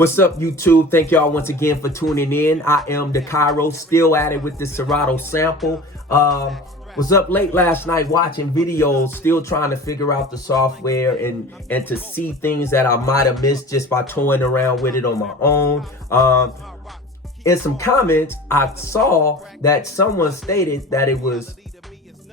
What's up, YouTube? Thank y'all once again for tuning in. I am the Cairo, still at it with the Serato Sample. Was up late last night watching videos, still trying to figure out the software and to see things that I might have missed just by toying around with it on my own. In some comments, I saw that someone stated that it was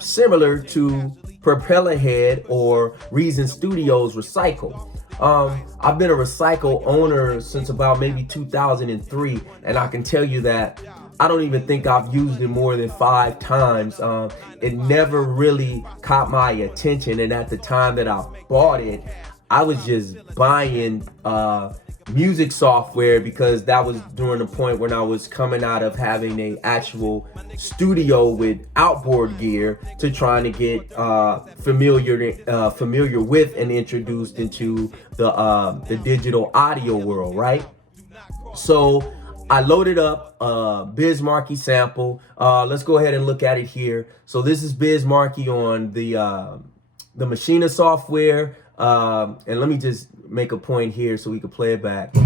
similar to Propellerhead or Reason Studios Recycle. I've been a Recycle owner since about maybe 2003, and I can tell you that I don't even think I've used it more than 5 times. It never really caught my attention, and at the time that I bought it, I was just buying music software because that was during the point when I was coming out of having a actual studio with outboard gear to trying to get familiar with and introduced into the digital audio world, right? So I loaded up Biz Markie sample. Let's go ahead and look at it here. So this is Biz Markie on the Machina software. And let me just make a point here so we can play it back.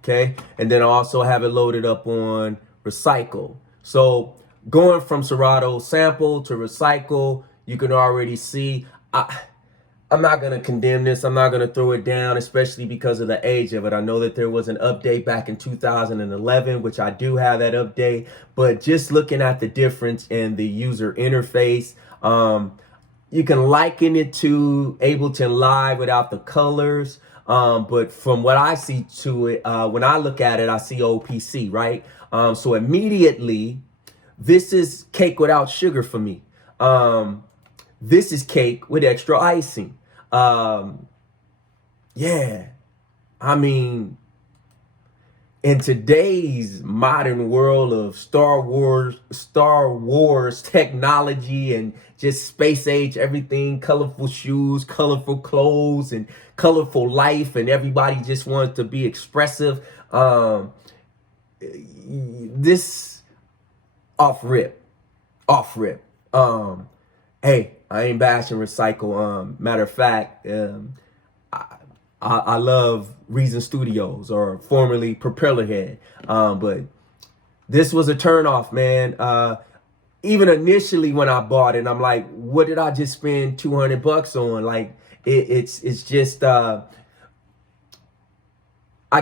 Okay, and then I also have it loaded up on Recycle. So going from Serato Sample to Recycle, you can already see I'm not going to condemn this. I'm not going to throw it down, especially because of the age of it. I know that there was an update back in 2011, which I do have that update, but just looking at the difference in the user interface, you can liken it to Ableton Live without the colors. But from what I see to it, when I look at it, I see OPC, right? So immediately, this is cake without sugar for me. This is cake with extra icing. Yeah, I mean, in today's modern world of Star Wars technology and just space age everything, colorful shoes, colorful clothes, and colorful life, and everybody just wants to be expressive. This off rip. Hey, I ain't bashing Recycle. Matter of fact, I love Reason Studios, or formerly Propellerhead. But this was a turnoff, man. Even initially when I bought it, I'm like, what did I just spend $200 on? Like, it's just, I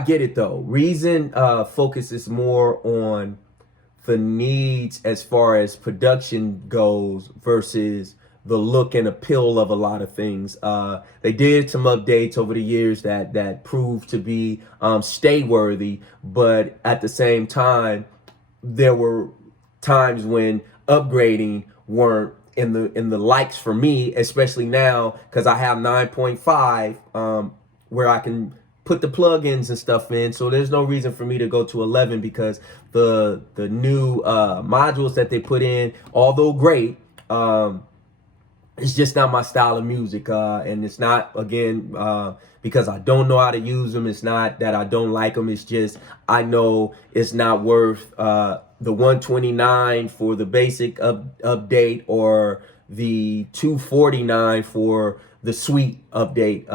get it though. Reason focuses more on the needs as far as production goes versus the look and appeal of a lot of things. They did some updates over the years that proved to be stay worthy, but at the same time, there were times when upgrading weren't in the likes for me, especially now because I have 9.5 where I can put the plugins and stuff in. So there's no reason for me to go to 11 because the new modules that they put in, although great, it's just not my style of music, and it's not, again, because I don't know how to use them. It's not that I don't like them. It's just I know it's not worth the $129 for the basic update or the $249 for the suite update.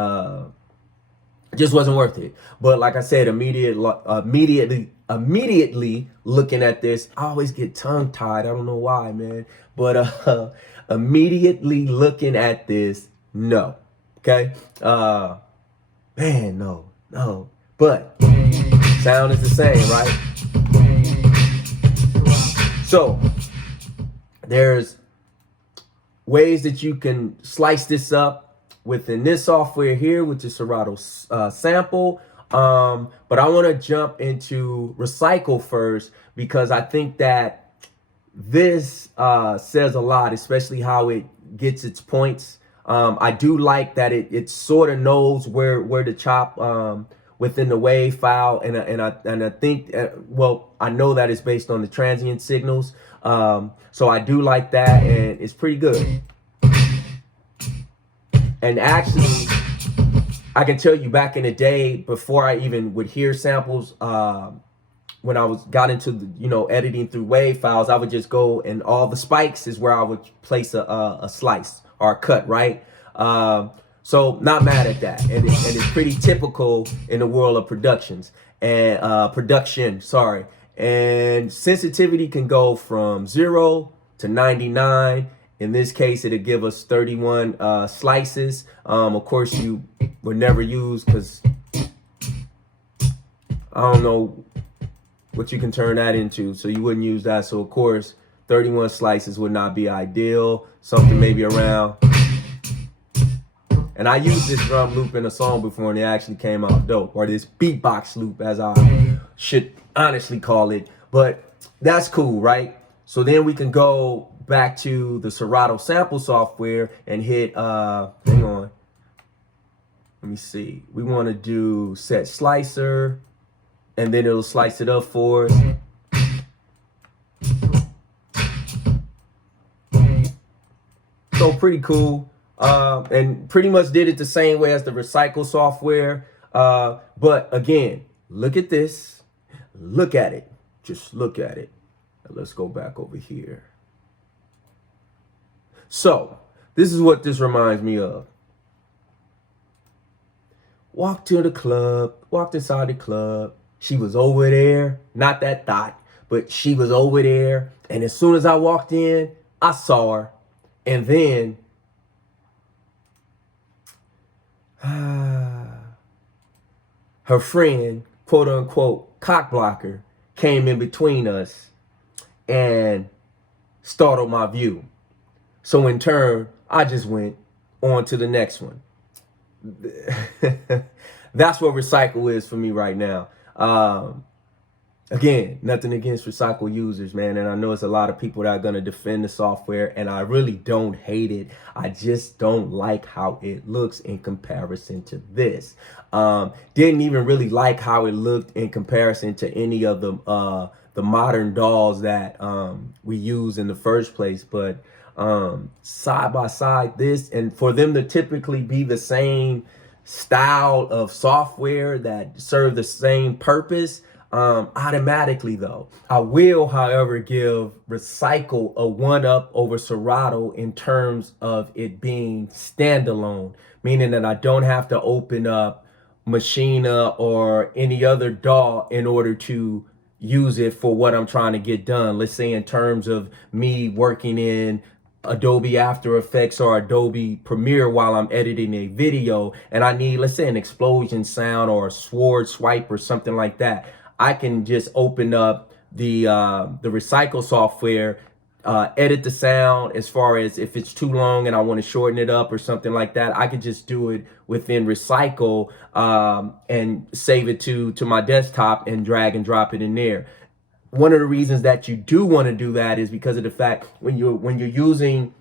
It just wasn't worth it. But like I said, immediately looking at this, I always get tongue tied. I don't know why, man. But immediately looking at this, no. Okay. Man, no. But sound is the same, right? So there's ways that you can slice this up within this software here, which is Serato Sample. But I want to jump into Recycle first because I think that this says a lot, especially how it gets its points. I do like that it sort of knows where to chop within the WAV file, and I think well, I know that it's based on the transient signals. So I do like that, and it's pretty good. And actually, I can tell you back in the day, before I even would hear samples, when I got into the, editing through WAV files, I would just go, and all the spikes is where I would place a slice or a cut, right? So not mad at that, and it's pretty typical in the world of production. Sorry, and sensitivity can go from 0 to 99. In this case, it'll give us 31 slices. Of course, you would never use, because I don't know what you can turn that into, so you wouldn't use that. So of course, 31 slices would not be ideal. Something maybe around. And I used this drum loop in a song before, and it actually came out dope. Or this beatbox loop, as I should honestly call it. But that's cool, right? So then we can go back to the Serato Sample software and hit, hang on. Let me see. We want to do set slicer, and then it'll slice it up for us. So pretty cool. And pretty much did it the same way as the Recycle software. But again, look at this. Look at it. Just look at it. Now let's go back over here. So this is what this reminds me of. Walked inside the club. She was over there. Not that thought, but she was over there. And as soon as I walked in, I saw her. And then her friend, quote unquote, cock blocker, came in between us and startled my view. So in turn, I just went on to the next one. That's what Recycle is for me right now. Again, nothing against Recycle users, man. And I know it's a lot of people that are going to defend the software, and I really don't hate it. I just don't like how it looks in comparison to this. Didn't even really like how it looked in comparison to any of the modern DAWs that we use in the first place. But side by side, this, and for them to typically be the same style of software that serve the same purpose, automatically though, I will, however, give Recycle a 1-up over Serato in terms of it being standalone, meaning that I don't have to open up Machina or any other DAW in order to use it for what I'm trying to get done. Let's say in terms of me working in Adobe After Effects or Adobe Premiere while I'm editing a video, and I need, let's say, an explosion sound or a sword swipe or something like that. I can just open up the Recycle software, edit the sound. As far as if it's too long and I want to shorten it up or something like that, I could just do it within Recycle and save it to my desktop and drag and drop it in there. One of the reasons that you do want to do that is because of the fact when you're using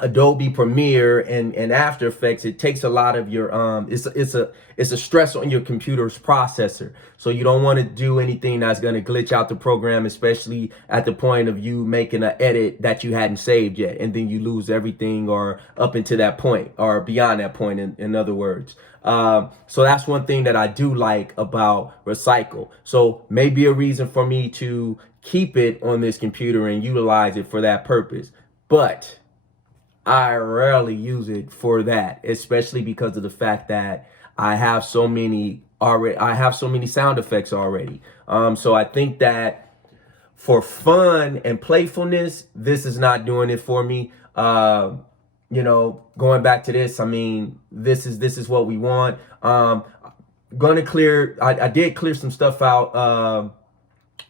Adobe Premiere and After Effects, it takes a lot of your it's a stress on your computer's processor. So you don't want to do anything that's going to glitch out the program, especially at the point of you making an edit that you hadn't saved yet, and then you lose everything, or up into that point or beyond that point, in other words. So that's one thing that I do like about Recycle. So maybe a reason for me to keep it on this computer and utilize it for that purpose. But I rarely use it for that, especially because of the fact that I have so many sound effects already. So I think that for fun and playfulness, this is not doing it for me. You know, going back to this, I mean, this is what we want. Gonna clear. I did clear some stuff out.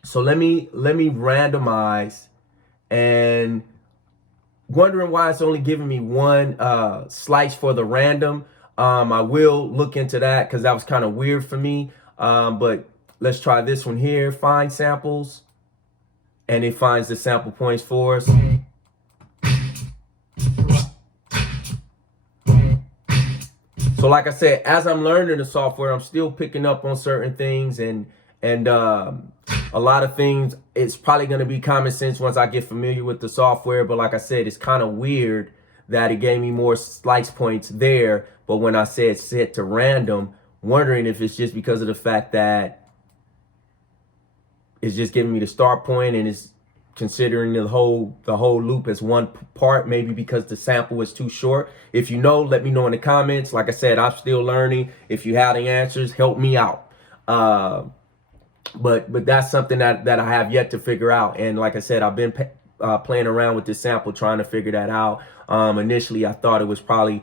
So let me randomize, and wondering why it's only giving me one slice for the random. I will look into that because that was kind of weird for me. But let's try this one here. Find samples, and it finds the sample points for us. So like I said, as I'm learning the software, I'm still picking up on certain things, and a lot of things, it's probably going to be common sense once I get familiar with the software. But like I said, it's kind of weird that it gave me more slice points there. But when I said set to random, wondering if it's just because of the fact that it's just giving me the start point and it's considering the whole loop as one part, maybe because the sample is too short. If you know, let me know in the comments. Like I said, I'm still learning. If you have the answers, help me out. But that's something that I have yet to figure out. And like I said, I've been playing around with this sample, trying to figure that out. Initially, I thought it was probably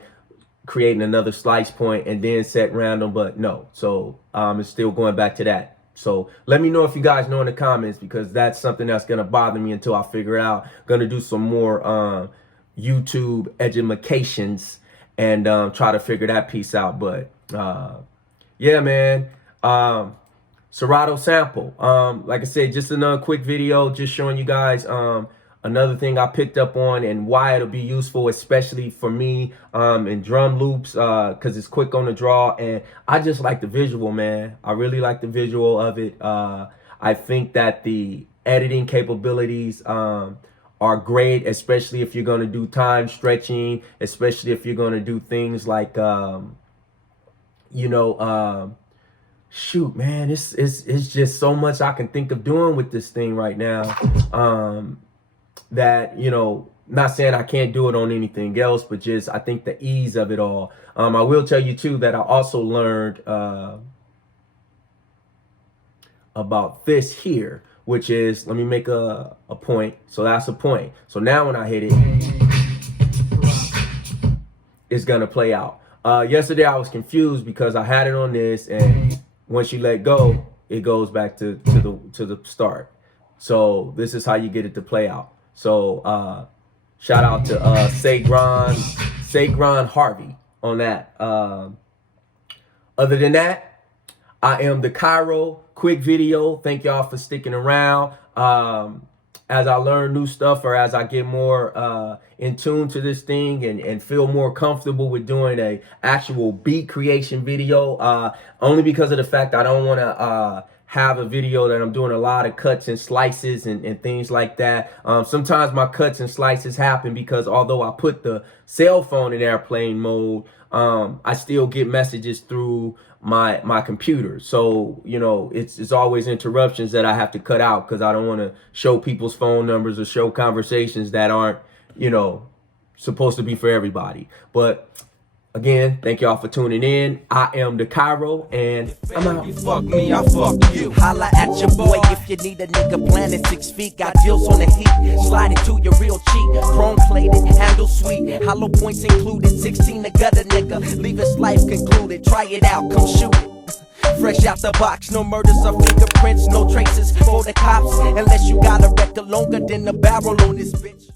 creating another slice point and then set random, but no. So it's still going back to that. So let me know if you guys know in the comments, because that's something that's going to bother me until I figure out. Going to do some more YouTube educations and try to figure that piece out. But yeah, man. Serato Sample. Like I said, just another quick video just showing you guys another thing I picked up on and why it'll be useful, especially for me in drum loops, because it's quick on the draw. And I just like the visual, man. I really like the visual of it. I think that the editing capabilities are great, especially if you're going to do time stretching, especially if you're going to do things like, shoot, man, it's just so much I can think of doing with this thing right now. That, not saying I can't do it on anything else, but just I think the ease of it all. I will tell you too that I also learned about this here, which is, let me make a point. So that's a point. So now when I hit it, it's gonna play out. Yesterday I was confused because I had it on this, and once you let go, it goes back to the start. So this is how you get it to play out. So shout out to Sagron Harvey on that. Other than that, I am the Cairo. Quick video. Thank y'all for sticking around. As I learn new stuff, or as I get more in tune to this thing and feel more comfortable with doing a actual beat creation video, only because of the fact I don't want to have a video that I'm doing a lot of cuts and slices and things like that. Sometimes my cuts and slices happen because although I put the cell phone in airplane mode, I still get messages through my computer. So, it's always interruptions that I have to cut out because I don't want to show people's phone numbers or show conversations that aren't, supposed to be for everybody. But again, thank y'all for tuning in. I am the Cairo, and I'm out. You fuck me, I fuck you. Holla at your boy if you need a nigga planted 6 feet. Got deals on the heat. Slide it to your real cheap. Chrome plated, handle sweet. Hollow points included. 16 to gut a nigga. Leave his life concluded. Try it out, come shoot it. Fresh out the box, no murders or fingerprints, no traces for the cops. Unless you got a record longer than the barrel on this bitch.